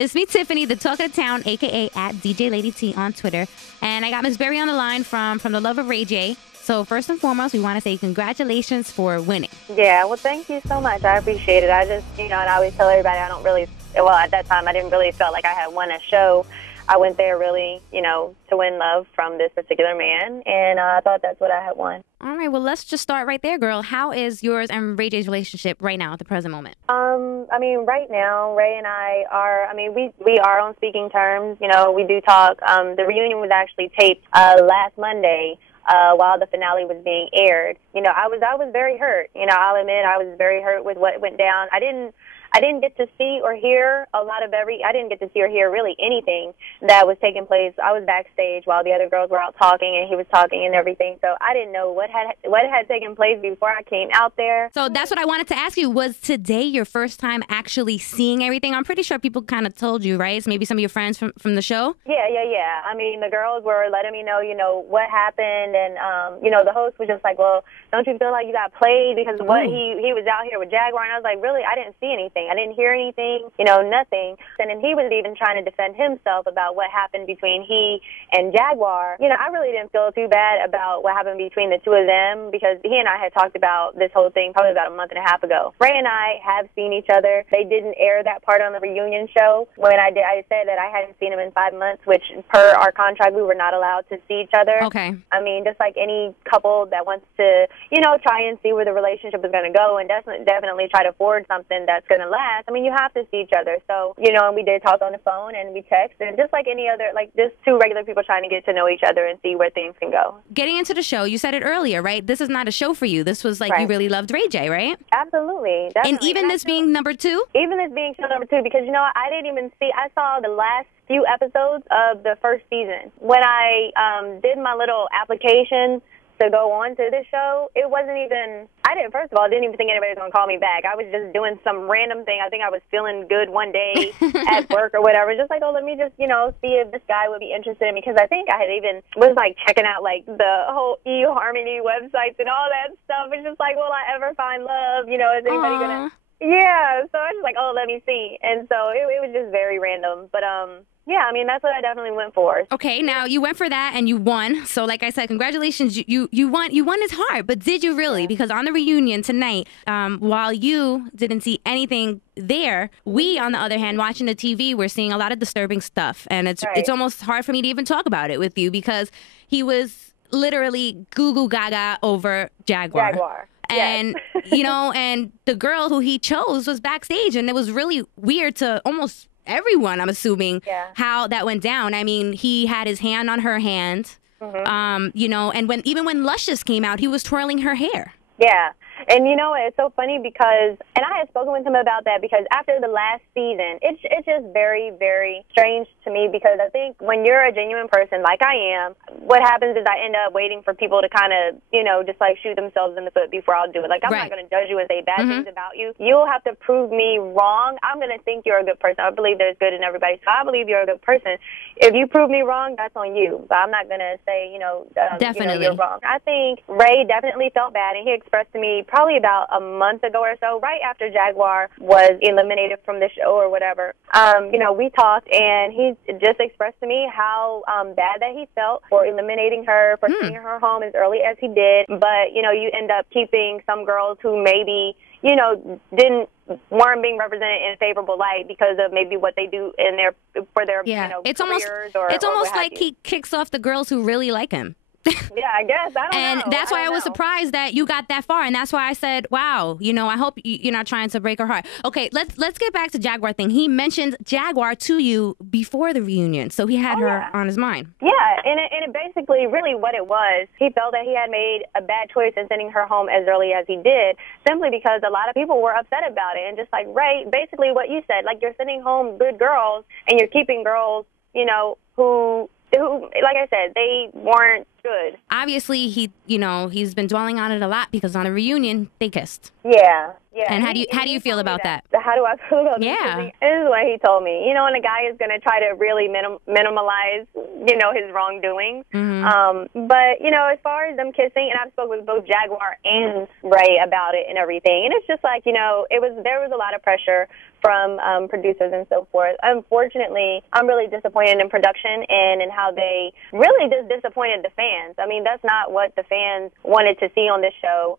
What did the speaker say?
It's me, Tiffany, the talk of the town, a.k.a. at DJ Lady T on Twitter. And I got Miss Berry on the line from the love of Ray J. So first and foremost, we want to say congratulations for winning. Yeah, well, thank you so much. I appreciate it. I just, and I always tell everybody I don't really, well, at that time, I didn't really feel like I had won a show. I went there really, to win love from this particular man, and I thought that's what I had won. All right, well, let's just start right there, girl. How is yours and Ray J's relationship right now at the present moment? Right now, Ray and I are, we are on speaking terms. We do talk. The reunion was actually taped last Monday while the finale was being aired. I was very hurt. I'll admit I was very hurt with what went down. I didn't get to see or hear I didn't get to see or hear really anything that was taking place. I was backstage while the other girls were out talking and he was talking and everything. So I didn't know what had taken place before I came out there. So that's what I wanted to ask you. Was today your first time actually seeing everything? I'm pretty sure people kind of told you, right? So maybe some of your friends from the show? Yeah. The girls were letting me know, what happened. And, the host was just like, well, don't you feel like you got played because of what he was out here with Jaguar? And I was like, really? I didn't see anything. I didn't hear anything, nothing. And then he was even trying to defend himself about what happened between he and Jaguar. I really didn't feel too bad about what happened between the two of them because he and I had talked about this whole thing probably about a month and a half ago. Ray and I have seen each other. They didn't air that part on the reunion show. When I said that I hadn't seen him in 5 months, which per our contract, we were not allowed to see each other. Okay. Just like any couple that wants to, try and see where the relationship is going to go and definitely try to forward something that's going to last. You have to see each other. So, and we did talk on the phone and we texted, just like any other, like just two regular people trying to get to know each other and see where things can go. Getting into the show, you said it earlier, right? This is not a show for you. This was like right. You really loved Ray J, right? Absolutely. Definitely. And even this being number two? Even this being show number two, because, I didn't even see, I saw the last few episodes of the first season. When I did my little application to go on to this show, it wasn't even, first of all, I didn't even think anybody was going to call me back. I was just doing some random thing. I think I was feeling good one day at work or whatever, just like, let me just, see if this guy would be interested in me, because I think I had even was like checking out like the whole eHarmony websites and all that stuff. It's just like, will I ever find love? Is anybody going to... Yeah, so I was like, let me see. And so it was just very random. But, yeah, that's what I definitely went for. Okay, now you went for that and you won. So like I said, congratulations. You won. You won his heart. But did you really? Because on the reunion tonight, while you didn't see anything there, we, on the other hand, watching the TV, we're seeing a lot of disturbing stuff. And it's almost hard for me to even talk about it with you because he was literally goo-goo gaga over Jaguar. And, and the girl who he chose was backstage. And it was really weird to almost everyone, I'm assuming, how that went down. He had his hand on her hand, and when Luscious came out, he was twirling her hair. Yeah. And, it's so funny because, and I had spoken with him about that because after the last season, it's just very, very strange to me because I think when you're a genuine person like I am, what happens is I end up waiting for people to kind of, just like shoot themselves in the foot before I'll do it. Like, I'm not going to judge you and say bad things about you. You'll have to prove me wrong. I'm going to think you're a good person. I believe there's good in everybody, so I believe you're a good person. If you prove me wrong, that's on you. But I'm not going to say, definitely. You're wrong. I think Ray definitely felt bad, and he expressed to me probably about a month ago or so, right after Jaguar was eliminated from the show or whatever. We talked, and he just expressed to me how bad that he felt for eliminating her, for sending her home as early as he did. But, you end up keeping some girls who maybe, weren't being represented in a favorable light because of maybe what they do in their it's careers it's almost like he kicks off the girls who really like him. Yeah, I guess. I don't know. And that's why I was surprised that you got that far. And that's why I said, wow, I hope you're not trying to break her heart. Okay, let's get back to Jaguar thing. He mentioned Jaguar to you before the reunion, so he had her on his mind. Yeah, and it basically really what it was, he felt that he had made a bad choice in sending her home as early as he did, simply because a lot of people were upset about it. And just like, Ray, basically what you said, like you're sending home good girls and you're keeping girls, who, like I said, they weren't Good. Obviously, he's been dwelling on it a lot because on a reunion they kissed. Yeah. And how do you feel about that? How do I feel about that? Yeah. This is what he told me. When a guy is going to try to really minimalize, his wrongdoings. Mm-hmm. But, as far as them kissing, and I've spoken with both Jaguar and Ray about it and everything, and it's just like, there was a lot of pressure from producers and so forth. Unfortunately, I'm really disappointed in production and in how they really just disappointed the fans. I mean, that's not what the fans wanted to see on this show.